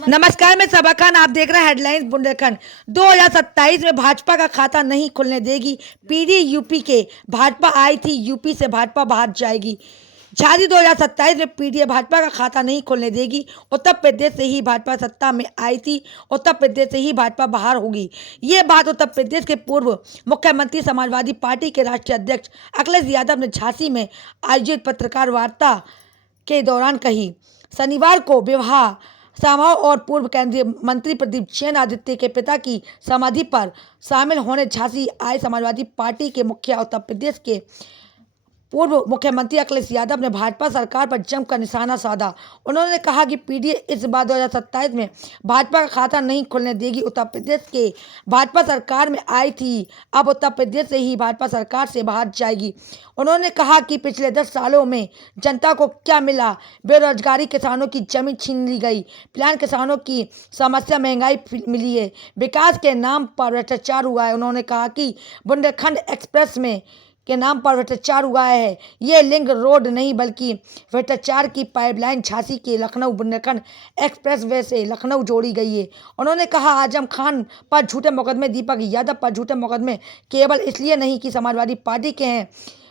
नमस्कार, मैं सबा खान। आप देख रहे हैं हेडलाइंस बुंदेलखंड। 2027 में भाजपा का खाता नहीं खुलने देगी पीडी यूपी के। भाजपा आई थी यूपी से, भाजपा बाहर जाएगी। झांसी 2027 में पीडीए भाजपा का खाता नहीं खुलने देगी। उत्तर प्रदेश से ही भाजपा सत्ता में आई थी, उत्तर प्रदेश से ही भाजपा बाहर होगी। ये बात उत्तर प्रदेश के पूर्व मुख्यमंत्री समाजवादी पार्टी के राष्ट्रीय अध्यक्ष अखिलेश यादव ने झांसी में आयोजित पत्रकार वार्ता के दौरान कही। शनिवार को विवाह समारोह और पूर्व केंद्रीय मंत्री प्रदीप जैन आदित्य के पिता की समाधि पर शामिल होने झांसी आए समाजवादी पार्टी के मुखिया उत्तर प्रदेश के पूर्व मुख्यमंत्री अखिलेश यादव ने भाजपा सरकार पर जमकर निशाना साधा। उन्होंने कहा कि पीडीए इस बार 2027 में भाजपा का खाता नहीं खुलने देगी। उत्तर प्रदेश के भाजपा सरकार में आई थी, अब उत्तर प्रदेश से ही भाजपा सरकार से बाहर जाएगी। उन्होंने कहा कि पिछले 10 सालों में जनता को क्या मिला? बेरोजगारी, किसानों की जमीन छीन ली गई, प्लान किसानों की समस्या, महंगाई मिली है, विकास के नाम पर भ्रष्टाचार हुआ है। उन्होंने कहा कि बुंदेलखंड एक्सप्रेस में के नाम पर भ्रष्टाचार हुआ है। ये लिंक रोड नहीं बल्कि भ्रष्टाचार की पाइपलाइन झांसी के लखनऊ बुंदेलखंड एक्सप्रेसवे से लखनऊ जोड़ी गई है। उन्होंने कहा आजम खान पर झूठे मुकदमे, दीपक यादव पर झूठे मुकदमे केवल इसलिए नहीं कि समाजवादी पार्टी के हैं,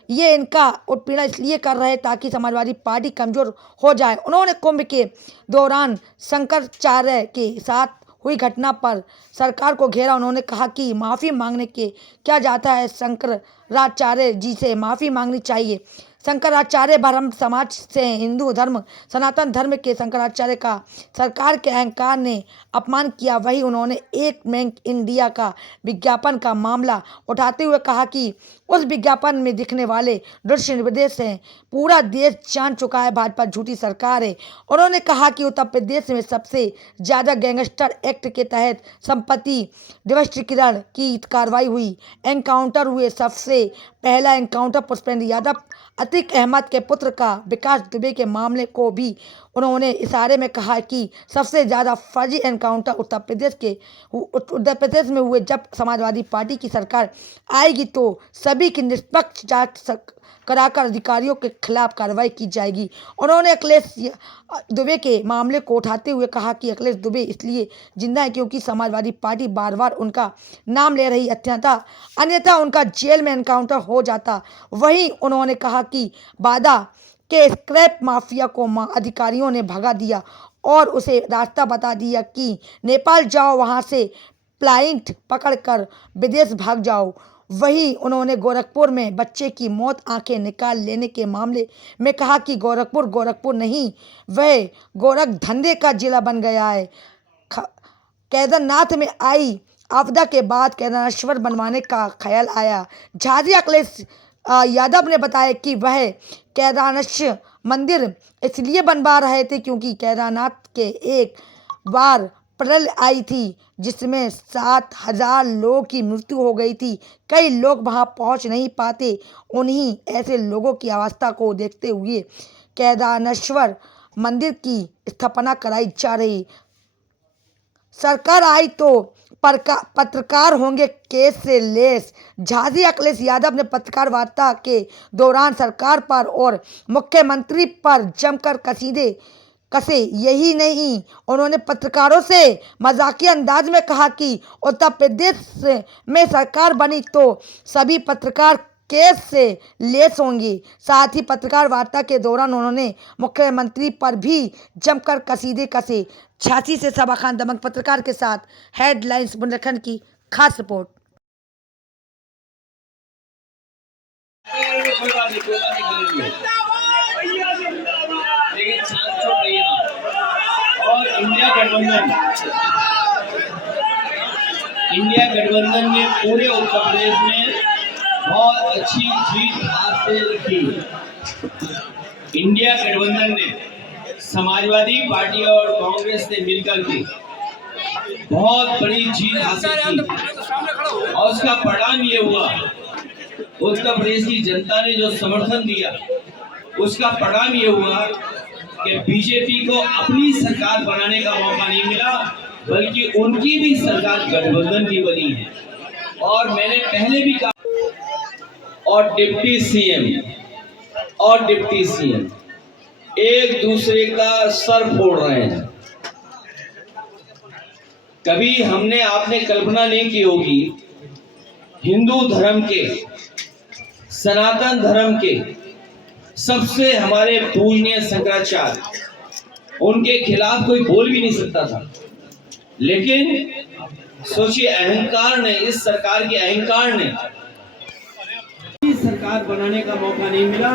ये इनका उत्पीड़न इसलिए कर रहे ताकि समाजवादी पार्टी कमजोर हो जाए। उन्होंने कुंभ के दौरान शंकराचार्य के साथ हुई घटना पर सरकार को घेरा। उन्होंने कहा कि माफ़ी मांगने के क्या जाता है, शंकराचार्य जी से माफ़ी मांगनी चाहिए। शंकराचार्य ब्रह्म समाज से हिंदू धर्म, सनातन धर्म के शंकराचार्य का सरकार के अहंकार ने अपमान किया। वहीं उन्होंने एक बैंक इंडिया का विज्ञापन का मामला उठाते हुए कहा कि उस विज्ञापन में दिखने वाले दृश्य निर्देश हैं, पूरा देश जान चुका है भाजपा झूठी सरकार है। उन्होंने कहा कि उत्तर प्रदेश में सबसे ज़्यादा गैंगस्टर एक्ट के तहत संपत्ति डिवस्टीकरण की कार्रवाई हुई, एनकाउंटर हुए। सबसे पहला एनकाउंटर पुष्पेंद्र यादव, अतीक अहमद के पुत्र का विकास दुबे के मामले को भी उन्होंने इशारे में कहा कि सबसे ज़्यादा फर्जी एनकाउंटर उत्तर प्रदेश में हुए। जब समाजवादी पार्टी की सरकार आएगी तो सभी की निष्पक्ष जांच कराकर अधिकारियों के खिलाफ कार्रवाई की जाएगी। उन्होंने अखिलेश दुबे के मामले को उठाते हुए कहा कि अखिलेश दुबे इसलिए जिंदा है क्योंकि समाजवादी पार्टी बार बार उनका नाम ले रही, अन्यथा उनका जेल में एनकाउंटर हो जाता। वहीं उन्होंने कहा कि बादा के स्क्रैप माफिया को अधिकारियों ने भगा दिया और उसे रास्ता बता दिया कि नेपाल जाओ, वहां से फ्लाइट पकड़कर विदेश भाग जाओ। वहीं उन्होंने गोरखपुर में बच्चे की मौत आंखें निकाल लेने के मामले में कहा कि गोरखपुर नहीं, वह गोरख धंधे का जिला बन गया है। केदारनाथ में आई आपदा के बाद केदारेश्वर बनवाने का ख्याल आया। झांसी अखिलेश यादव ने बताया कि वह केदारेश्वर मंदिर इसलिए बनवा रहे थे क्योंकि केदारनाथ के एक बार प्रलय आई थी जिसमें 7,000 लोगों की मृत्यु हो गई थी। कई लोग वहां पहुंच नहीं पाते। उन्हीं ऐसे लोगों की अवस्था को देखते हुए केदारेश्वर मंदिर की स्थापना कराई जा रही। सरकार आई तो पत्रकार होंगे केस से लेस। झांसी अखिलेश यादव ने पत्रकार वार्ता के दौरान सरकार पर और मुख्यमंत्री पर जमकर कसे। यही नहीं, उन्होंने पत्रकारों से मजाकिया अंदाज में कहा कि उत्तर प्रदेश में सरकार बनी तो सभी पत्रकार केस से लेस होंगे। साथ ही पत्रकार वार्ता के दौरान उन्होंने मुख्यमंत्री पर भी जमकर कसे। झांसी से सबा खान दमक पत्रकार के साथ हेडलाइंस बुंदेलखंड की खास रिपोर्ट। लेकिन शांत चुप रहिए और इंडिया गठबंधन ने पूरे उत्तर प्रदेश में बहुत अच्छी जीत हासिल की। इंडिया गठबंधन ने समाजवादी पार्टी और कांग्रेस ने मिलकर के बहुत बड़ी जीत हासिल की और उसका परिणाम ये हुआ, उत्तर प्रदेश की जनता ने जो समर्थन दिया उसका परिणाम ये हुआ कि बीजेपी को अपनी सरकार बनाने का मौका नहीं मिला, बल्कि उनकी भी सरकार गठबंधन की बनी है। और मैंने पहले भी कहा, और डिप्टी सीएम एक दूसरे का सर फोड़ रहे हैं। कभी हमने आपने कल्पना नहीं की होगी, हिंदू धर्म के, सनातन धर्म के सबसे हमारे पूजनीय शंकराचार्य, उनके खिलाफ कोई बोल भी नहीं सकता था। लेकिन सोचिए, अहंकार ने, इस सरकार के अहंकार ने सरकार बनाने का मौका नहीं मिला,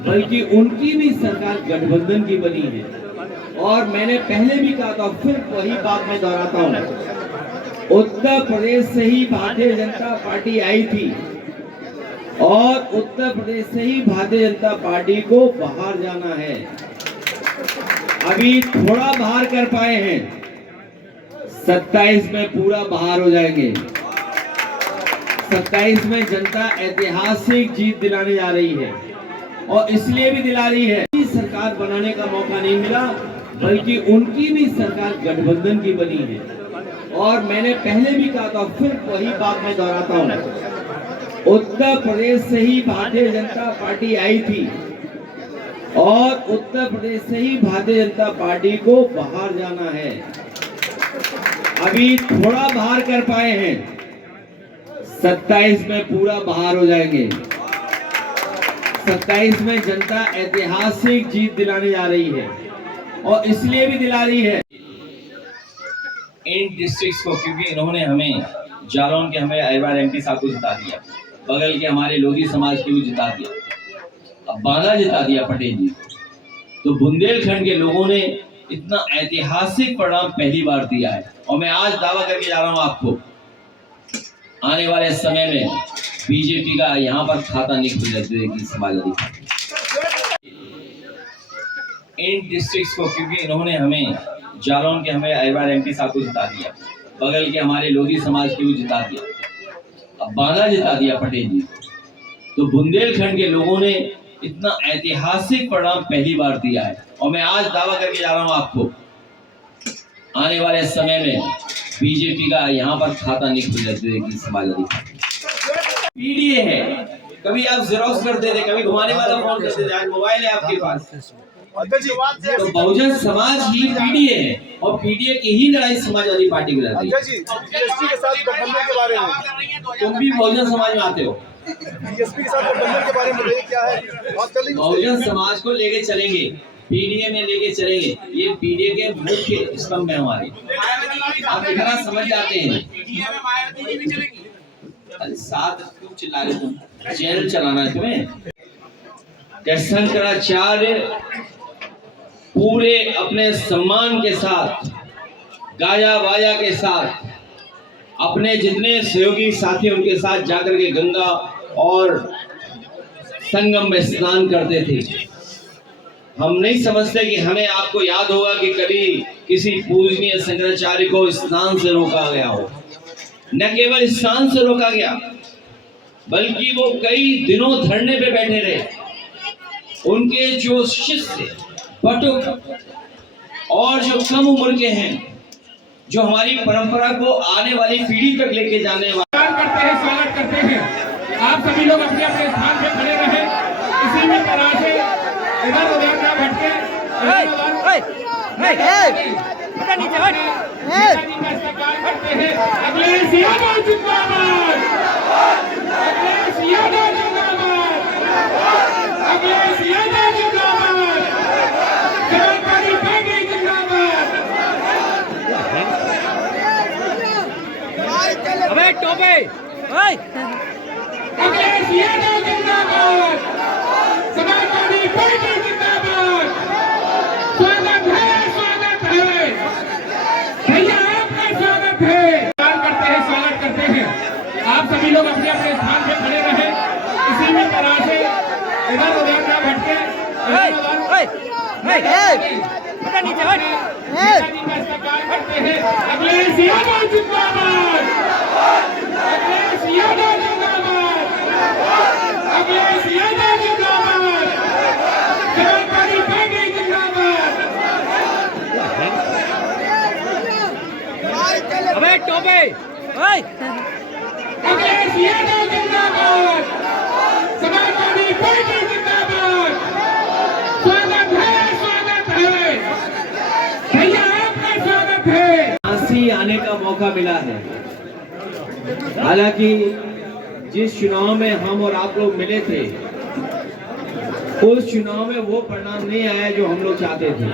बल्कि उनकी भी सरकार गठबंधन की बनी है। और मैंने पहले भी कहा था, फिर वही बात मैं दोहराता हूं, उत्तर प्रदेश से ही भारतीय जनता पार्टी आई थी और उत्तर प्रदेश से ही भारतीय जनता पार्टी को बाहर जाना है। अभी थोड़ा बाहर कर पाए हैं, 27 में पूरा बाहर हो जाएंगे। 27 में जनता ऐतिहासिक जीत दिलाने जा रही है, और इसलिए भी दिला रही है, सरकार बनाने का मौका नहीं मिला, बल्कि उनकी भी सरकार गठबंधन की बनी है। और मैंने पहले भी कहा था, फिर वही बात मैं दोहराता हूं, उत्तर प्रदेश से ही भारतीय जनता पार्टी आई थी और उत्तर प्रदेश से ही भारतीय जनता पार्टी को बाहर जाना है। अभी थोड़ा बाहर कर पाए हैं, 27 में पूरा बाहर हो जाएंगे। 27 में जनता ऐतिहासिक जीत दिलाने जा रही है, और इसलिए भी दिला रही है इन डिस्ट्रिक्ट्स को, क्योंकि इन्होंने हमें, जालौन के हमें अहबार एमपी साहब को जिता दिया, बगल के हमारे लोधी समाज को भी जिता दिया, अब बांदा जिता दिया पटेल जी। तो बुंदेलखंड के लोगों ने इतना ऐतिहासिक परिणाम पहली बार दिया है। और मैं आज दावा करके जा रहा हूं आपको, आने वाले समय में बीजेपी का यहाँ पर खाता नहीं खुल जाएगी समाजवादी पार्टी इन डिस्ट्रिक्ट्स को, क्योंकि इन्होंने हमें, जालौन के हमें अहबार एमपी साहब को जिता दिया, बगल के हमारे लोधी समाज को भी जिता दिया, अब बांदा जिता दिया पटेल जी। तो बुंदेलखंड के लोगों ने इतना ऐतिहासिक परिणाम पहली बार दिया है। और मैं आज दावा करके जा रहा हूं आपको, आने वाले समय में बीजेपी का यहाँ पर खाता नहीं खुल जाएगी समाजवादी पार्टी। पीडीए है, कभी आप जेरोक्स करते थे, कभी घुमाने वाला फोन करते थे, आज मोबाइल है आपके पास। तो बहुजन समाज ही पीडीए है, और पीडीए की ही लड़ाई समाजवादी पार्टी में लड़ती है। बीएसपी के साथ गठबंधन के बारे में, तुम भी बहुजन समाज में आते हो, बीएसपी के साथ गठबंधन के बारे में बताइए, क्या है बात कर लीजिए। बहुजन समाज को लेके चलेंगे, पीडीए में लेके चलेंगे, ये पीडीए के मुख्य स्तंभ है हमारे, आप इतना समझ जाते हैं। अरे साथ क्यों चिल्ला रहे तुम, चैनल चलाना है तुम्हें। क्या शंकराचार्य पूरे अपने सम्मान के साथ, गाजा बाजा के साथ, अपने जितने सहयोगी साथी उनके साथ जाकर के गंगा और संगम में स्नान करते थे। हम नहीं समझते कि हमें, आपको याद होगा कि कभी किसी पूजनीय शंकराचार्य को स्नान से रोका गया हो। न केवल स्नान से रोका गया, बल्कि वो कई दिनों धरने पे बैठे रहे। उनके जो शिष्य, बटुक और जो कम उम्र के हैं, जो हमारी परंपरा को आने वाली पीढ़ी तक लेके जाने वाले करते हैं, स्वागत करते हैं। आप सभी लोग अपने अपने स्थान पे खड़े रहे, किसी भी तरह से इधर उधर ना भटके। अखिलेश यादव जिंदाबाद, अखिलेश यादव जिंदाबाद, अखिलेश यादव जिंदाबाद, समाजवादी पार्टी जिंदाबाद। अबे टोपे, अखिलेश यादव जिंदाबाद, समाजवादी पार्टी जिंदाबाद। स्वागत है, स्वागत है भैया, आपका स्वागत है। स्वागत करते हैं। आप सभी लोग अपने अपने स्थान पे खड़े रहे, किसी भी तरह से इधर उधर ना भटके। अखिलेश यादव जिंदाबाद, अखिलेश यादव जिंदाबाद, अखिलेश यादव जिंदाबाद, समाजवादी पार्टी जिंदाबाद। अबे टोपे, अखिलेश यादव जिंदाबाद, समाजवादी पार्टी जिंदाबाद। स्वागत है, स्वागत है भैया, आपका स्वागत है। वापसी आने का मौका मिला है। हालांकि जिस चुनाव में हम और आप लोग मिले थे, उस चुनाव में वो परिणाम नहीं आया जो हम लोग चाहते थे।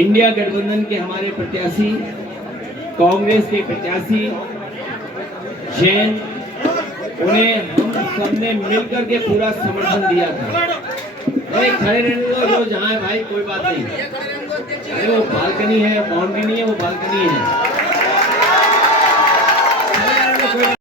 इंडिया गठबंधन के हमारे प्रत्याशी, कांग्रेस के प्रत्याशी जैन, उन्हें हम सबने मिलकर के पूरा समर्थन दिया था। अरे खड़े रहने दो, जो जहाँ है भाई, कोई बात नहीं। अरे वो बालकनी है, बाउंड्री नहीं है, वो बालकनी है।